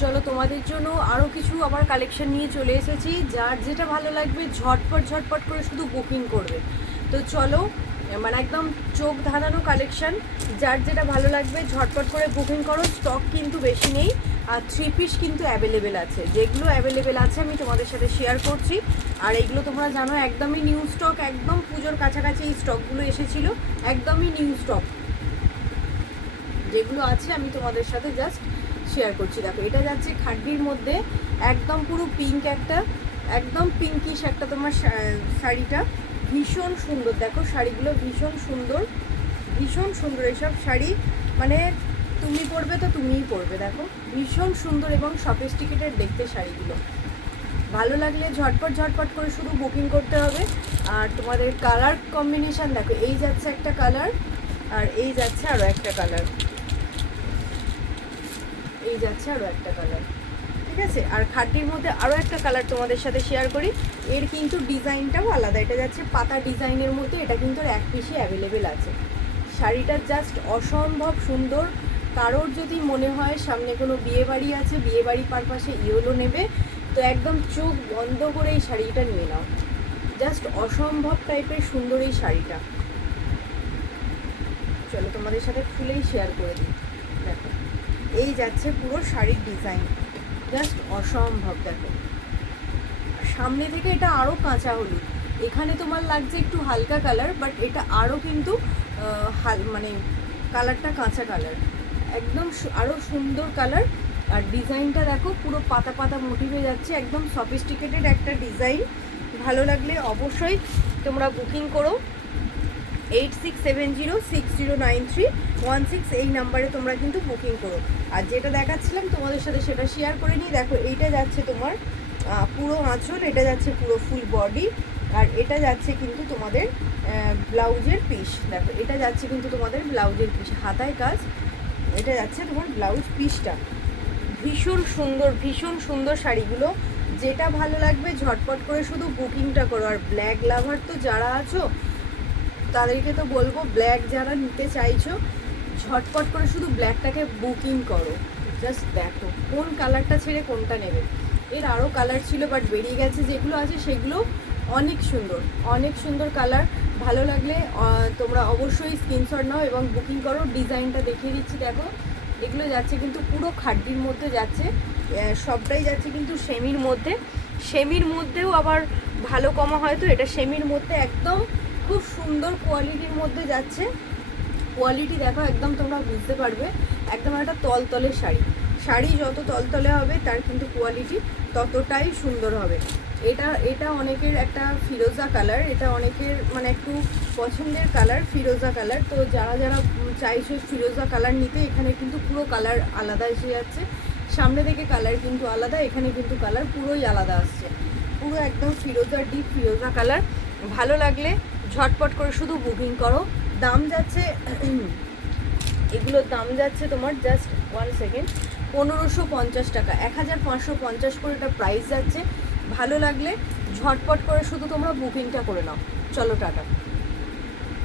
চলো তোমাদের জন্য আরও কিছু আবার কালেকশন নিয়ে চলে এসেছি। যার যেটা ভালো লাগবে ঝটপট ঝটপট করে শুধু বুকিং করবে। তো চলো, মানে একদম চোখ ধাঁধানো কালেকশন। যার যেটা ভালো লাগবে ঝটপট করে বুকিং করো। স্টক কিন্তু বেশি নেই, আর 3 পিস কিন্তু অ্যাভেলেবেল আছে। যেগুলো অ্যাভেলেবেল আছে আমি তোমাদের সাথে শেয়ার করছি। আর এগুলো তোমরা জানো একদমই নিউ স্টক, একদম পুজোর কাছাকাছি এই স্টকগুলো এসেছিলো। একদমই নিউ স্টক যেগুলো আছে আমি তোমাদের সাথে জাস্ট শেয়ার করছি। দেখো, এটা যাচ্ছে খাড্ডির মধ্যে, একদম পুরো পিঙ্ক একটা, একদম পিঙ্কিশ একটা তোমার শাড়িটা ভীষণ সুন্দর। দেখো শাড়িগুলো ভীষণ সুন্দর, ভীষণ সুন্দর এইসব শাড়ি, মানে তুমি পরবে তো তুমিই পরবে। দেখো ভীষণ সুন্দর এবং সফিস্টিকেটেড দেখতে শাড়িগুলো। ভালো লাগলে ঝটপট ঝটপট করে শুধু বুকিং করতে হবে। আর তোমাদের কালার কম্বিনেশান দেখো, এই যাচ্ছে একটা কালার, আর এই যাচ্ছে আরও একটা কালার, এই যাচ্ছে আরও একটা কালার, ঠিক আছে। আর খাড্ডির মধ্যে আরও একটা কালার তোমাদের সাথে শেয়ার করি। এর কিন্তু ডিজাইনটাও আলাদা, এটা যাচ্ছে পাতা ডিজাইনের মধ্যে, এটা কিন্তু এক পিসে অ্যাভেলেবেল আছে। শাড়িটা জাস্ট অসম্ভব সুন্দর। কারোর যদি মনে হয় সামনে কোনো বিয়েবাড়ি আছে, বিয়েবাড়ি পারপাসে ইয়েলো নেবে, তো একদম চোখ বন্ধ করে এই শাড়িটা নিয়ে নাও। জাস্ট অসম্ভব টাইপের সুন্দর এই শাড়িটা। চলো তোমাদের সাথে খুলেই শেয়ার করে দিই। দেখো, এই যাচ্ছে পুরো শাড়ির ডিজাইন, জাস্ট অসম্ভব। দেখো সামনে থেকে এটা আরও কাঁচা হলুদ, এখানে তোমার লাগছে একটু হালকা কালার, বাট এটা আরও কিন্তু মানে কালারটা কাঁচা কালার, একদম আরও সুন্দর কালার। আর ডিজাইনটা দেখো পুরো পাতা পাতা মোটিভে যাচ্ছে, একদম সফিস্টিকেটেড একটা ডিজাইন। ভালো লাগলে অবশ্যই তোমরা বুকিং করো। 8670609316 এই নাম্বারে তোমরা কিন্তু বুকিং করো। আর যেটা দেখাচ্ছিলাম তোমাদের সাথে সেটা শেয়ার করে নিই। দেখো এইটা যাচ্ছে তোমার পুরো আঁচল, এটা যাচ্ছে পুরো ফুল বডি, আর এটা যাচ্ছে কিন্তু তোমাদের ব্লাউজের পিস। দেখো এটা যাচ্ছে কিন্তু তোমাদের ব্লাউজের পিস, হাতায় কাজ, এটা যাচ্ছে তোমার ব্লাউজ পিসটা। ভীষণ সুন্দর, ভীষণ সুন্দর শাড়িগুলো। যেটা ভালো লাগবে ঝটপট করে শুধু বুকিংটা করো। আর ব্ল্যাক লাভার তো যারা আছো তাদেরকে তো বলবো, ব্ল্যাক যারা নিতে চাইছো ঝটপট করে শুধু ব্ল্যাকটাকে বুকিং করো। জাস্ট দেখো কোন কালারটা ছেড়ে কোনটা নেবে। এর আরও কালার ছিল বাট বেরিয়ে গেছে, যেগুলো আছে সেগুলো অনেক সুন্দর, অনেক সুন্দর কালার। ভালো লাগলে তোমরা অবশ্যই স্ক্রিনশট নাও এবং বুকিং করো। ডিজাইনটা দেখিয়ে দিচ্ছি। দেখো এগুলো যাচ্ছে কিন্তু পুরো খাড্ডির মধ্যে যাচ্ছে, সবটাই যাচ্ছে কিন্তু সেমির মধ্যে। সেমির মধ্যেও আবার ভালো কমা হয়তো, এটা সেমির মধ্যে একদম খুব সুন্দর কোয়ালিটির মধ্যে যাচ্ছে। কোয়ালিটি দেখো একদম তোমরা বুঝতে পারবে, একদম একটা তলতলে শাড়ি। শাড়ি যত তলতলে হবে তার কিন্তু কোয়ালিটি ততটাই সুন্দর হবে। এটা অনেকের একটা ফিরোজা কালার, এটা অনেকের মানে একটু পছন্দের কালার ফিরোজা কালার। তো যারা যারা চাইছো ফিরোজা কালার নিতে, এখানে কিন্তু পুরো কালার আলাদা এসে যাচ্ছে। সামনে থেকে কালার কিন্তু আলাদা, এখানে কিন্তু কালার পুরোই আলাদা আসছে, পুরো একদম ফিরোজা, ডিপ ফিরোজা কালার। ভালো লাগলে ঝটপট করে শুধু বুকিং করো। দাম যাচ্ছে এগুলোর দাম যাচ্ছে তোমার জাস্ট 1 সেকেন্ড 1550 টাকা, 1550 করে এটা প্রাইস যাচ্ছে। ভালো লাগলে ঝটপট করে শুধু তোমরা বুকিংটা করে নাও। চলো টাটা।